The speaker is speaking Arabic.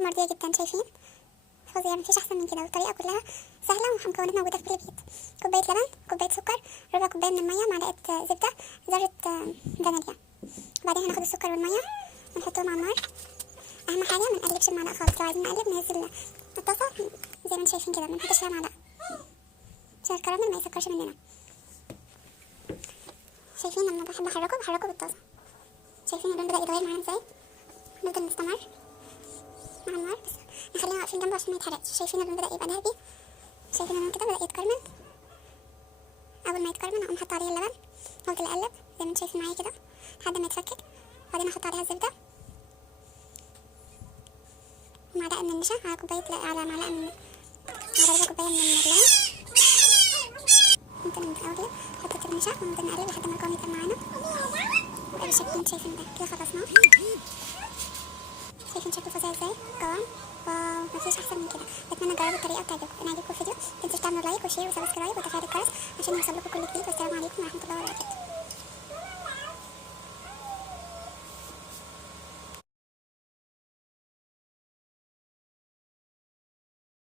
مرضية جدا. شايفين؟ فظيع، مفيش احسن من كده، والطريقة كلها سهلة ومكونات موجودة في كل بيت. كوباية لبن، كوباية سكر، ربع كوباية من المية، معلقة زبدة، ذرة فانيليا. بعدين هناخد السكر والمية ونحطهم على النار. اهم حاجة منقلبش المعلقة خالص، لو عايزين نقلب ننزل الطاسة زي ما انتم شايفين كده، منحطش فيها معلقة عشان الكراميل ما يسكرش مننا. شايفين لما بحب بحركه بالطاسة. شايفين اللون بدأ يتغير معانا ازاي؟ نفضل نستمر مع النار، بس نخلينا واقفين جنبه عشان ما يتحرقش. شايفين اللون بدأ يبقى ذهبي؟ شايفين اللون كده بدأ يتكرمل. اول ما يتكرمل اقوم حاطه عليه اللبن، افضل اقلب زي ما انتم شايفين معايا كده لحد ما يتفكك. بعدين احط عليها الزبده، معلقه من النشا على معلقه من ربع كوبايه من اللبن. ممكن من الاول كده نحط النشا ونفضل نقلب لحد ما القوام يتقل معانا، ويبقى بالشكل اللي انتم شايفين ده. كده خلصنا. شايفين شكله فظيع ازاي؟ قوام واو، مفيش احسن من كده. اتمنى تجربوا الطريقه وتعجبكم. انا عجبكم الفيديو متنسوش تعملوا لايك وشير وسبسكرايب وتفعيل الجرس عشان يوصلكوا كل جديد. والسلام عليكم ورحمه الله وبركاته.